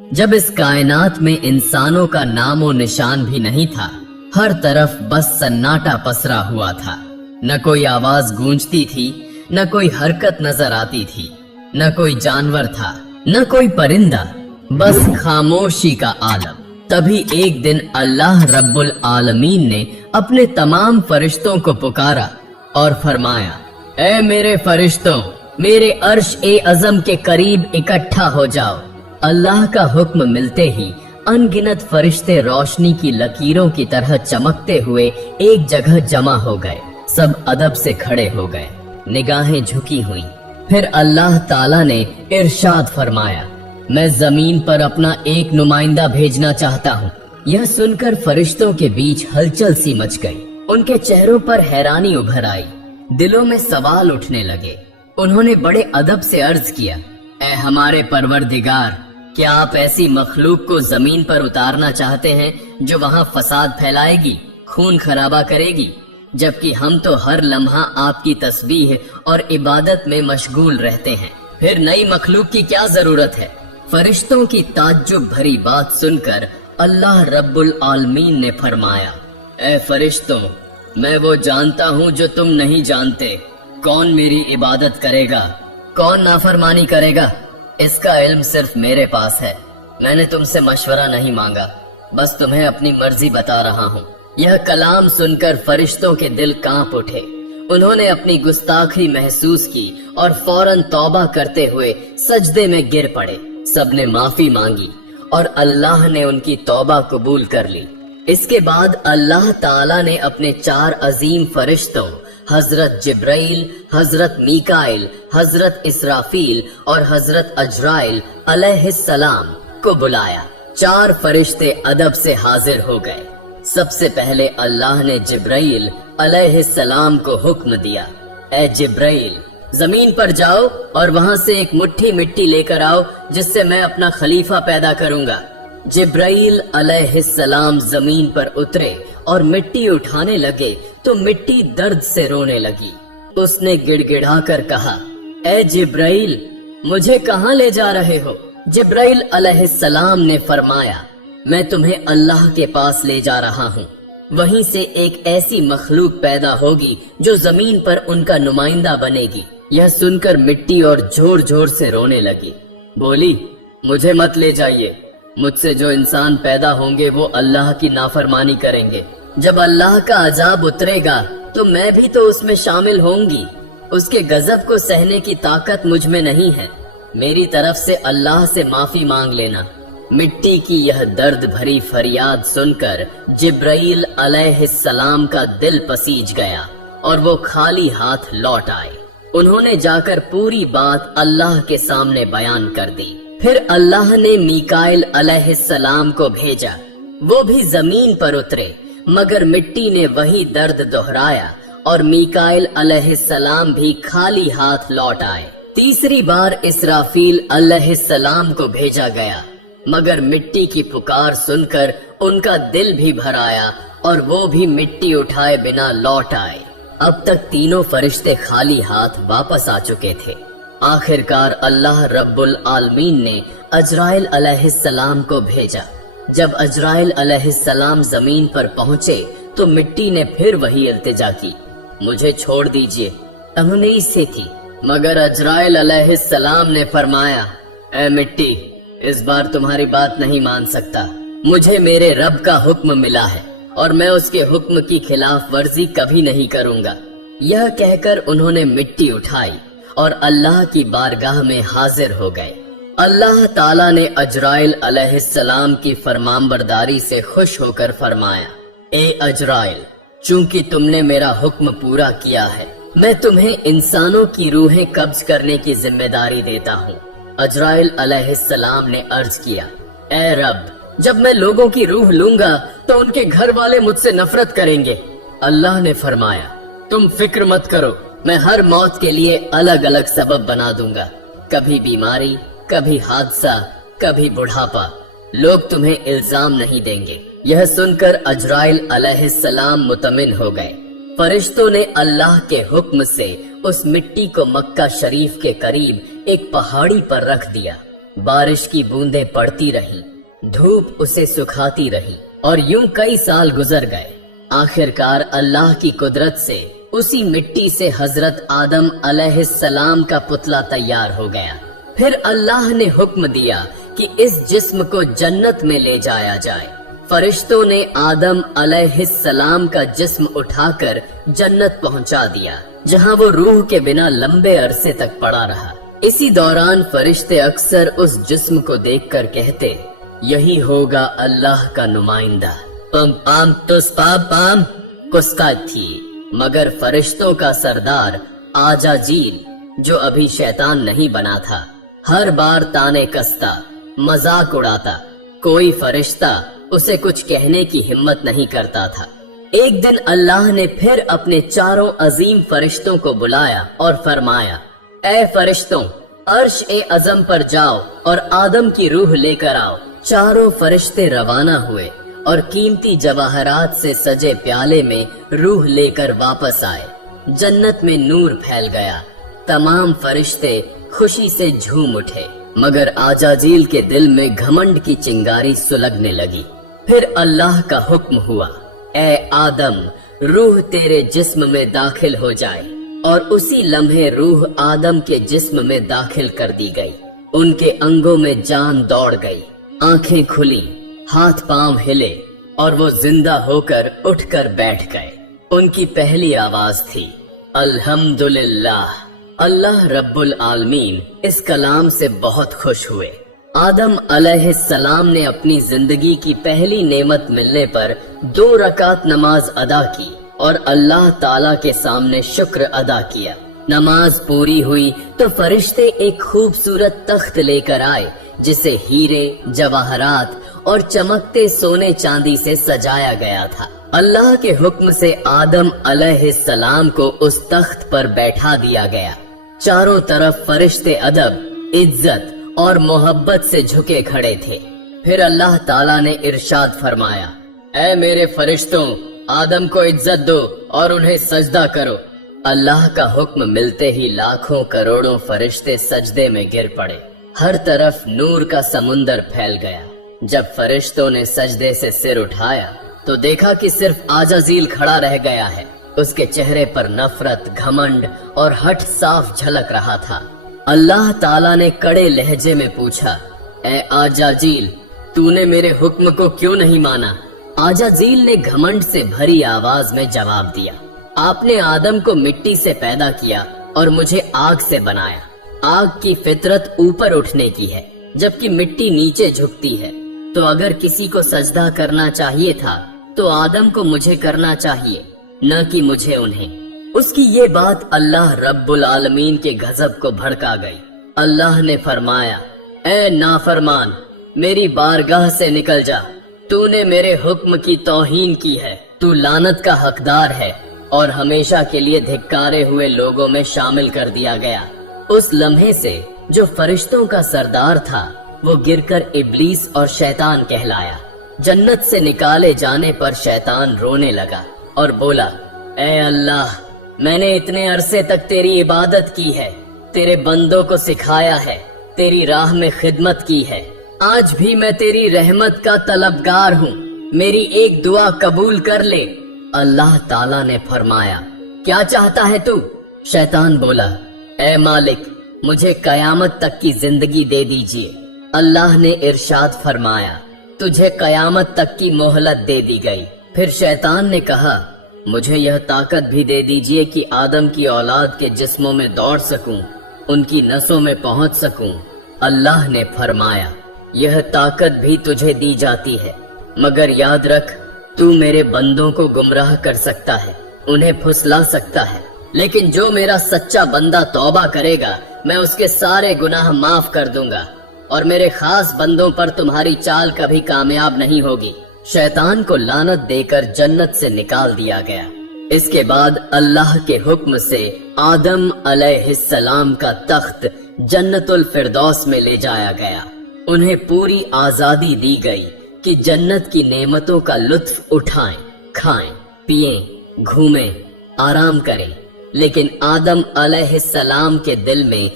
जब इस कायनात में इंसानों का नामो निशान भी नहीं था, हर तरफ बस सन्नाटा पसरा हुआ था। न कोई आवाज गूंजती थी, न कोई हरकत नजर आती थी, न कोई जानवर था, न कोई परिंदा, बस खामोशी का आलम। तभी एक दिन अल्लाह रब्बुल आलमीन ने अपने तमाम फरिश्तों को पुकारा और फरमाया, ऐ मेरे फरिश्तों, मेरे अर्श ए अज़म के करीब इकट्ठा हो जाओ। अल्लाह का हुक्म मिलते ही अनगिनत फरिश्ते रोशनी की लकीरों की तरह चमकते हुए एक जगह जमा हो गए। सब अदब से खड़े हो गए, निगाहें झुकी हुई। फिर अल्लाह ताला ने इरशाद फरमाया, मैं जमीन पर अपना एक नुमाइंदा भेजना चाहता हूँ। यह सुनकर फरिश्तों के बीच हलचल सी मच गई। उनके चेहरों पर हैरानी उभर आई, दिलों में सवाल उठने लगे। उन्होंने बड़े अदब से अर्ज किया, ऐ हमारे परवरदिगार, क्या आप ऐसी मखलूक को जमीन पर उतारना चाहते हैं जो वहाँ फसाद फैलाएगी, खून खराबा करेगी, जबकि हम तो हर लम्हा आपकी तस्बीह और इबादत में मशगूल रहते हैं। फिर नई मखलूक की क्या जरूरत है? फरिश्तों की ताज्जुब भरी बात सुनकर अल्लाह रब्बुल आलमीन ने फरमाया, ऐ फरिश्तों, मैं वो जानता हूँ जो तुम नहीं जानते। कौन मेरी इबादत करेगा, कौन नाफरमानी करेगा, इसका इल्म सिर्फ मेरे पास है। मैंने तुमसे मशवरा नहीं मांगा, बस तुम्हें अपनी मर्जी बता रहा हूँ। यह कलाम सुनकर फरिश्तों के दिल कांप उठे। उन्होंने अपनी गुस्ताखी महसूस की और फौरन तौबा करते हुए सजदे में गिर पड़े। सबने माफी मांगी और अल्लाह ने उनकी तौबा कबूल कर ली। इसके बाद अल्लाह ताला ने अपने 4 अजीम फरिश्तों हजरत जिब्राइल, हजरत मीकाइल, हजरत इसराफील और हजरत अजराइल अलैहिस्सलाम को बुलाया। 4 फरिश्ते अदब से हाजिर हो गए। सबसे पहले अल्लाह ने जिब्राइल अलैहिस्सलाम को हुक्म दिया, ऐ जिब्राइल, जमीन पर जाओ और वहां से एक मुट्ठी मिट्टी लेकर आओ जिससे मैं अपना खलीफा पैदा करूंगा। जिब्राइल अलैहिस्सलाम जमीन पर उतरे और मिट्टी उठाने लगे तो मिट्टी दर्द से रोने लगी। उसने गिड़गिड़ाकर कहा, ऐ जिब्राइल, मुझे कहाँ ले जा रहे हो? जिब्राइल अलैहिस्सलाम ने फरमाया, मैं तुम्हें अल्लाह के पास ले जा रहा हूँ। वहीं से एक ऐसी मखलूक पैदा होगी जो जमीन पर उनका नुमाइंदा बनेगी। यह सुनकर मिट्टी और जोर जोर से रोने लगी। बोली, मुझे मत ले जाइए, मुझसे जो इंसान पैदा होंगे वो अल्लाह की नाफरमानी करेंगे। जब अल्लाह का अजाब उतरेगा तो मैं भी तो उसमें शामिल होंगी। उसके गजब को सहने की ताकत मुझ में नहीं है। मेरी तरफ से अल्लाह से माफी मांग लेना। मिट्टी की यह दर्द भरी फरियाद सुनकर जिब्राइल अलैहिस्सलाम का दिल पसीज गया और वो खाली हाथ लौट आए। उन्होंने जाकर पूरी बात अल्लाह के सामने बयान कर दी। फिर अल्लाह ने मीकाइल अलैहिस्सलाम को भेजा। वो भी जमीन पर उतरे, मगर मिट्टी ने वही दर्द दोहराया और मीकाइल अलैहिस्सलाम भी खाली हाथ लौट आए। तीसरी बार इसराफील अलैहिस्सलाम को भेजा गया, मगर मिट्टी की पुकार सुनकर उनका दिल भी भर आया और वो भी मिट्टी उठाए बिना लौट आए। अब तक तीनों फरिश्ते खाली हाथ वापस आ चुके थे। आखिरकार अल्लाह रब्बुल आलमीन ने अजराइल अलैहिस्सलाम को भेजा। जब अजराइल अलैहिस्सलाम जमीन पर पहुंचे तो मिट्टी ने फिर वही इल्तिजा की, मुझे छोड़ दीजिए, उम्मीद से थी। मगर अजराइल अलैहिस्सलाम ने फरमाया, ऐ मिट्टी, इस बार तुम्हारी बात नहीं मान सकता। मुझे मेरे रब का हुक्म मिला है और मैं उसके हुक्म की खिलाफ वर्जी कभी नहीं करूंगा। यह कहकर उन्होंने मिट्टी उठाई और अल्लाह की बारगाह में हाजिर हो गए। अल्लाह ताला ने अजराइल अलैहिस्सलाम की फरमानबरदारी से खुश होकर फरमाया, ए अजराइल, चूंकि तुमने मेरा हुक्म पूरा किया है, मैं तुम्हें इंसानों की रूहें कब्ज करने की जिम्मेदारी देता हूँ। अजराइल अलैहिस्सलाम ने अर्ज किया, ए रब, जब मैं लोगों की रूह लूंगा तो उनके घर वाले मुझसे नफरत करेंगे। अल्लाह ने फरमाया, तुम फिक्र मत करो, मैं हर मौत के लिए अलग अलग सबब बना दूंगा। कभी बीमारी, कभी हादसा, कभी बुढ़ापा। लोग तुम्हें इल्जाम नहीं देंगे। यह सुनकर अजराइल अलैहिस्सलाम मुतमिन हो गए। फरिश्तों ने अल्लाह के हुक्म से उस मिट्टी को मक्का शरीफ के करीब एक पहाड़ी पर रख दिया। बारिश की बूंदें पड़ती रहीं, धूप उसे सुखाती रही और यूं कई साल गुजर गए। आखिरकार अल्लाह की कुदरत से उसी मिट्टी से हजरत आदम अलैहिस्सलाम का पुतला तैयार हो गया। फिर अल्लाह ने हुक्म दिया कि इस जिस्म को जन्नत में ले जाया जाए। फरिश्तों ने आदम अलैहिस्सलाम का जिस्म उठाकर जन्नत पहुंचा दिया, जहां वो रूह के बिना लंबे अरसे तक पड़ा रहा। इसी दौरान फरिश्ते अक्सर उस जिस्म को देखकर कहते, यही होगा अल्लाह का नुमाइंदा। पम पाम तुस पाम पाम कुस्का थी, मगर फरिश्तों का सरदार आजाजील, जो अभी शैतान नहीं बना था, हर बार ताने कसता, मजाक उड़ाता। कोई फरिश्ता उसे कुछ कहने की हिम्मत नहीं करता था। एक दिन अल्लाह ने फिर अपने चारों अजीम फरिश्तों को बुलाया और फरमाया, ऐ फरिश्तों, अर्श ए अज़म पर जाओ और आदम की रूह लेकर आओ। चारों फरिश्ते रवाना हुए और कीमती जवाहरात से सजे प्याले में रूह लेकर वापस आए। जन्नत में नूर फैल गया। तमाम फरिश्ते खुशी से झूम उठे, मगर आजाजील के दिल में घमंड की चिंगारी सुलगने लगी। फिर अल्लाह का हुक्म हुआ, ऐ आदम, रूह तेरे जिस्म में दाखिल हो जाए। और उसी लम्हे रूह आदम के जिस्म में दाखिल कर दी गई। उनके अंगों में जान दौड़ गई, आंखें खुली, हाथ पांव हिले और वो जिंदा होकर उठकर बैठ गए। उनकी पहली आवाज थी, अल्हम्दुलिल्लाह। अल्लाह रब्बुल आलमीन इस कलाम से बहुत खुश हुए। आदम अलैहिस्सलाम ने अपनी जिंदगी की पहली नेमत मिलने पर 2 रकात नमाज अदा की और अल्लाह ताला के सामने शुक्र अदा किया। नमाज पूरी हुई तो फरिश्ते एक खूबसूरत तख्त लेकर आए, जिसे हीरे, जवाहरात और चमकते सोने चांदी से सजाया गया था। अल्लाह के हुक्म से आदम अलैहिस्सलाम को उस तख्त पर बैठा दिया गया। चारों तरफ फरिश्ते अदब, इज्जत और मोहब्बत से झुके खड़े थे। फिर अल्लाह ताला ने इरशाद फरमाया, ऐ मेरे फरिश्तों, आदम को इज्जत दो और उन्हें सजदा करो। अल्लाह का हुक्म मिलते ही लाखों करोड़ों फरिश्ते सजदे में गिर पड़े। हर तरफ नूर का समुंदर फैल गया। जब फरिश्तों ने सजदे से सिर उठाया तो देखा कि सिर्फ आजाजील खड़ा रह गया है। उसके चेहरे पर नफरत, घमंड और हठ साफ झलक रहा था। अल्लाह ताला ने कड़े लहजे में पूछा, ऐ आजाजील, तूने मेरे हुक्म को क्यों नहीं माना? आजाजील ने घमंड से भरी आवाज में जवाब दिया, आपने आदम को मिट्टी से पैदा किया और मुझे आग से बनाया। आग की फितरत ऊपर उठने की है, जबकि मिट्टी नीचे झुकती है। तो अगर किसी को सजदा करना चाहिए था तो आदम को मुझे करना चाहिए, न कि मुझे उन्हें। उसकी ये बात अल्लाह रब्बुल आलमीन के गजब को भड़का गई। अल्लाह ने फरमाया, ऐ नाफरमान, मेरी बारगाह से निकल जा। तूने मेरे हुक्म की तौहीन की है। तू लानत का हकदार है और हमेशा के लिए धिक्कारे हुए लोगों में शामिल कर दिया गया। उस लम्हे से जो फरिश्तों का सरदार था, वो गिरकर इब्लीस और शैतान कहलाया। जन्नत से निकाले जाने पर शैतान रोने लगा और बोला, ऐ अल्लाह, मैंने इतने अरसे तक तेरी इबादत की है, तेरे बंदों को सिखाया है, तेरी राह में खिदमत की है। आज भी मैं तेरी रहमत का तलबगार हूँ, मेरी एक दुआ कबूल कर ले। अल्लाह ताला ने फरमाया, क्या चाहता है तू? शैतान बोला, ऐ मालिक, मुझे कयामत तक की जिंदगी दे दीजिए। अल्लाह ने इरशाद फरमाया, तुझे कयामत तक की मोहलत दे दी गई। फिर शैतान ने कहा, मुझे यह ताकत भी दे दीजिए कि आदम की औलाद के जिस्मों में दौड़ सकूं, उनकी नसों में पहुंच सकूं। अल्लाह ने फरमाया, यह ताकत भी तुझे दी जाती है, मगर याद रख, तू मेरे बंदों को गुमराह कर सकता है, उन्हें फुसला सकता है, लेकिन जो मेरा सच्चा बंदा तौबा करेगा, मैं उसके सारे गुनाह माफ कर दूंगा और मेरे खास बंदों पर तुम्हारी चाल कभी कामयाब नहीं होगी। शैतान को लानत देकर जन्नत से निकाल दिया गया। इसके बाद अल्लाह के हुक्म से आदम अलैहिस्सलाम का तख्त जन्नतुल फिरदौस में ले जाया गया। उन्हें पूरी आजादी दी गई कि जन्नत की नेमतों का लुत्फ उठाएं, खाएं, पिएं, घूमें, आराम करें। लेकिन आदम अलैहिस्सलाम के दिल में